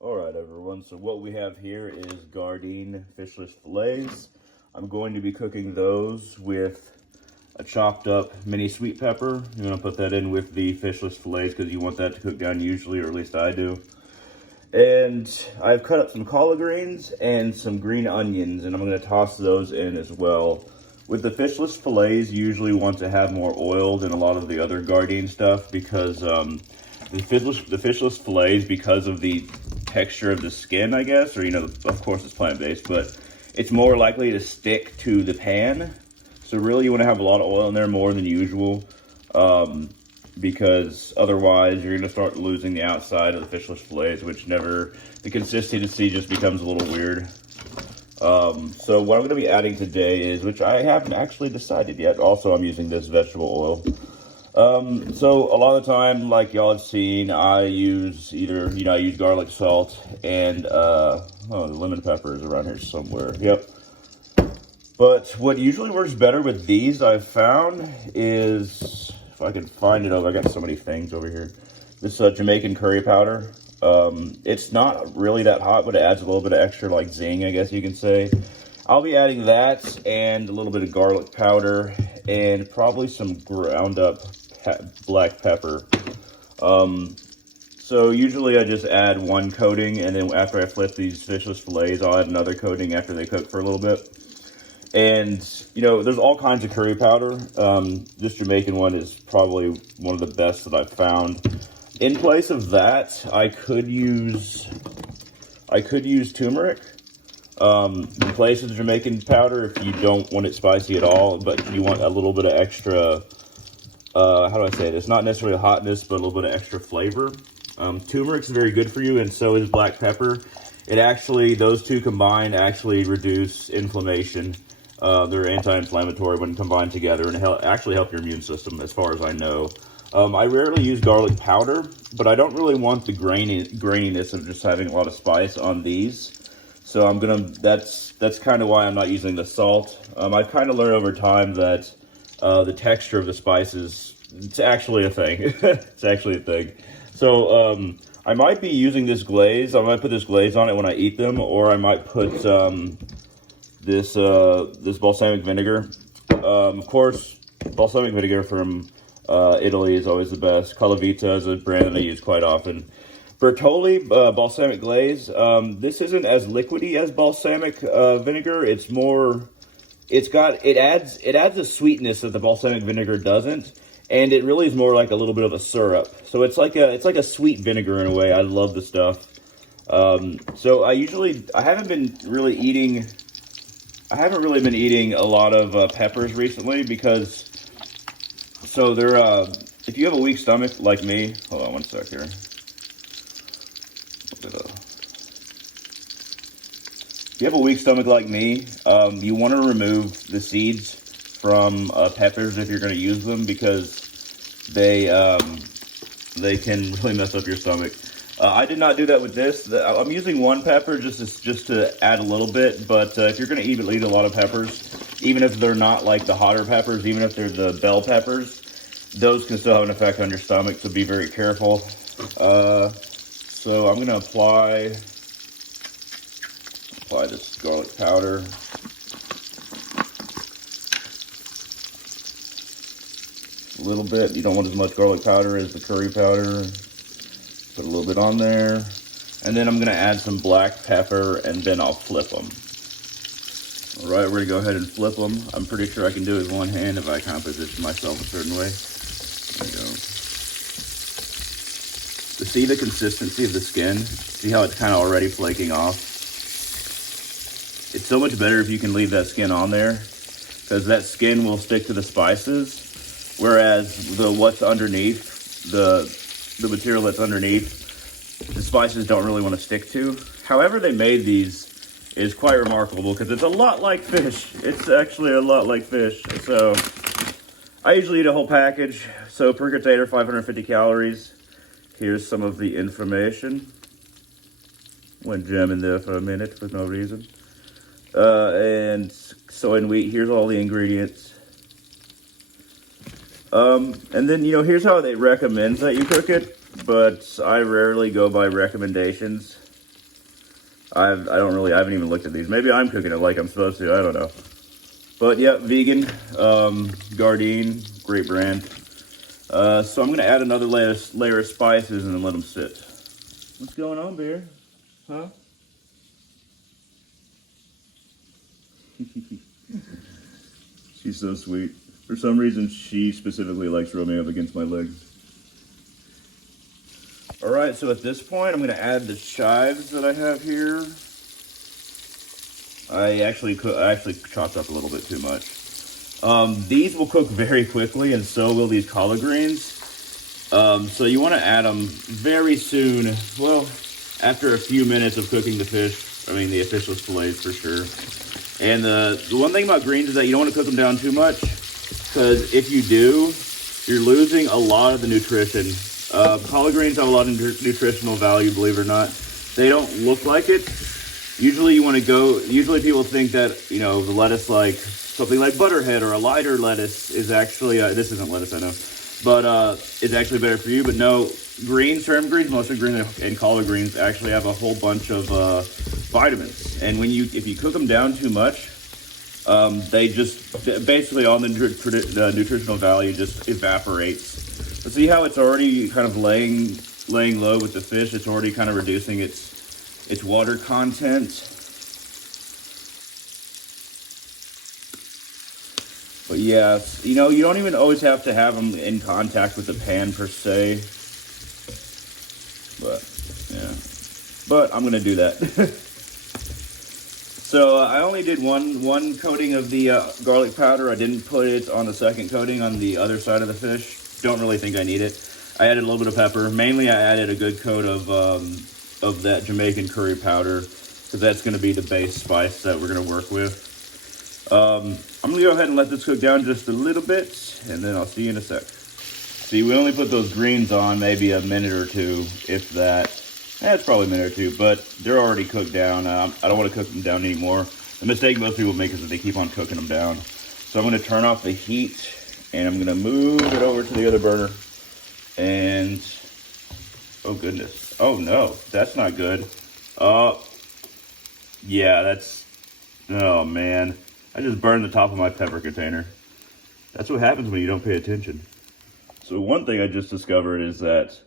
Alright everyone, so what we have here is Gardein fishless fillets. I'm going to be cooking those with a chopped up mini sweet pepper. You're going to put that in with the fishless fillets because you want that to cook down usually, or at least I do. And I've cut up some collard greens and some green onions, and I'm going to toss those in as well. With the fishless fillets, you usually want to have more oil than a lot of the other Gardein stuff because the fishless fillets, because of the texture of the skin, I guess, or, of course it's plant-based, but it's more likely to stick to the pan. So really you want to have a lot of oil in there, more than usual, because otherwise you're going to start losing the outside of the fishless fillets, the consistency just becomes a little weird. So what I'm going to be adding today is, which I haven't actually decided yet, also I'm using this vegetable oil. So a lot of the time, like y'all have seen, I use I use garlic salt and, the lemon pepper is around here somewhere. Yep. But what usually works better with these, I've found, is, if I can find it over, I got so many things over here. This Jamaican curry powder. It's not really that hot, but it adds a little bit of extra, like, zing, I guess you can say. I'll be adding that and a little bit of garlic powder and probably some ground up black pepper. So usually I just add one coating, and then after I flip these fishless fillets, I'll add another coating after they cook for a little bit. And, there's all kinds of curry powder. This Jamaican one is probably one of the best that I've found. In place of that, I could use turmeric. In place of the Jamaican powder, if you don't want it spicy at all, but you want a little bit of extra, how do I say this? Not necessarily hotness, but a little bit of extra flavor. Turmeric's very good for you, and so is black pepper. Those two combined actually reduce inflammation. They're anti-inflammatory when combined together, and actually help your immune system, as far as I know. I rarely use garlic powder, but I don't really want the graininess of just having a lot of spice on these. So that's kind of why I'm not using the salt. I've kind of learned over time that the texture of the spices, it's actually a thing. It's actually a thing. So I might be using this glaze. I might put this glaze on it when I eat them, or I might put this balsamic vinegar. Of course, balsamic vinegar from Italy is always the best. Calavita is a brand that I use quite often. Bertolli balsamic glaze. This isn't as liquidy as balsamic vinegar. It's more. It adds a sweetness that the balsamic vinegar doesn't, and it really is more like a little bit of a syrup. So it's like a sweet vinegar in a way. I love the stuff. So I haven't really been eating a lot of peppers recently because. So if you have a weak stomach like me, hold on one sec here. If you have a weak stomach like me, you want to remove the seeds from peppers if you're going to use them, because they can really mess up your stomach. I did not do that with this. I'm using one pepper just to add a little bit, but if you're going to eat a lot of peppers, even if they're not like the hotter peppers, even if they're the bell peppers, those can still have an effect on your stomach, so be very careful. So I'm going to apply this garlic powder. A little bit. You don't want as much garlic powder as the curry powder. Put a little bit on there. And then I'm going to add some black pepper, and then I'll flip them. Alright, we're going to go ahead and flip them. I'm pretty sure I can do it with one hand if I kind of position myself a certain way. There we go. To see the consistency of the skin, see how it's kind of already flaking off? It's so much better if you can leave that skin on there, because that skin will stick to the spices, whereas what's underneath, the material that's underneath, the spices don't really want to stick to. However they made these is quite remarkable, because it's a lot like fish. It's actually a lot like fish. So I usually eat a whole package. So per container, 550 calories. Here's some of the information. Went jamming there for a minute for no reason. And soy and wheat, here's all the ingredients. And then, here's how they recommend that you cook it, but I rarely go by recommendations. I haven't even looked at these. Maybe I'm cooking it like I'm supposed to. I don't know. But yeah, vegan, Gardein, great brand. So I'm gonna add another layer of spices and then let them sit. What's going on, Bear? Huh? She's so sweet. For some reason, she specifically likes rubbing up against my legs. All right, so at this point, I'm gonna add the chives that I have here. I actually chopped up a little bit too much. These will cook very quickly, and so will these collard greens. So you want to add them very soon. Well, after a few minutes of cooking the fish. I mean, the official fillets for sure. And the one thing about greens is that you don't want to cook them down too much, because if you do, you're losing a lot of the nutrition. Collard greens have a lot of nutritional value, believe it or not. They don't look like it. Usually people think that, you know, the lettuce like something like butterhead or a lighter lettuce is actually, this isn't lettuce, I know, but it's actually better for you. But no, greens, term greens, mustard greens, and collard greens actually have a whole bunch of vitamins. And if you cook them down too much, they just, basically all the nutritional value just evaporates. But see how it's already kind of laying low with the fish? It's already kind of reducing its water content. But yeah, you know, you don't even always have to have them in contact with the pan per se. But yeah, but I'm gonna do that. So I only did one coating of the garlic powder. I didn't put it on the second coating on the other side of the fish. Don't really think I need it. I added a little bit of pepper. Mainly, I added a good coat of that Jamaican curry powder, because that's going to be the base spice that we're going to work with. I'm going to go ahead and let this cook down just a little bit, and then I'll see you in a sec. See, we only put those greens on maybe a minute or two, if that. It's probably a minute or two, but they're already cooked down. I don't want to cook them down anymore. The mistake most people make is that they keep on cooking them down. So I'm going to turn off the heat, and I'm going to move it over to the other burner. And, oh goodness. Oh no, that's not good. Yeah, oh man. I just burned the top of my pepper container. That's what happens when you don't pay attention. So one thing I just discovered is that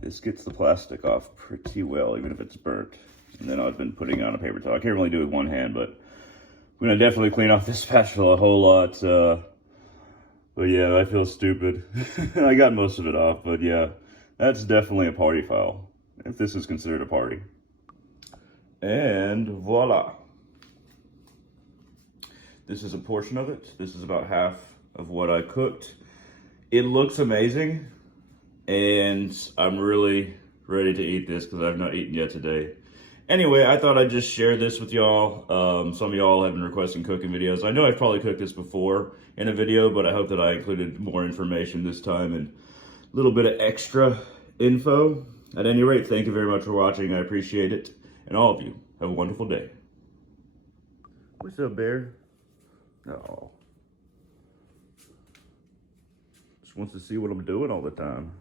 this gets the plastic off pretty well, even if it's burnt. And then I've been putting on a paper towel. I can't really do it with one hand, but I'm gonna definitely clean off this spatula a whole lot. But yeah, I feel stupid. I got most of it off, but yeah, that's definitely a party foul, if this is considered a party. And voila. This is a portion of it. This is about half of what I cooked. It looks amazing, and I'm really ready to eat this because I've not eaten yet today. Anyway, I thought I'd just share this with y'all. Some of y'all have been requesting cooking videos. I know I've probably cooked this before in a video, but I hope that I included more information this time and a little bit of extra info. At any rate, thank you very much for watching. I appreciate it. And all of you, have a wonderful day. What's up, Bear? Oh. Just wants to see what I'm doing all the time.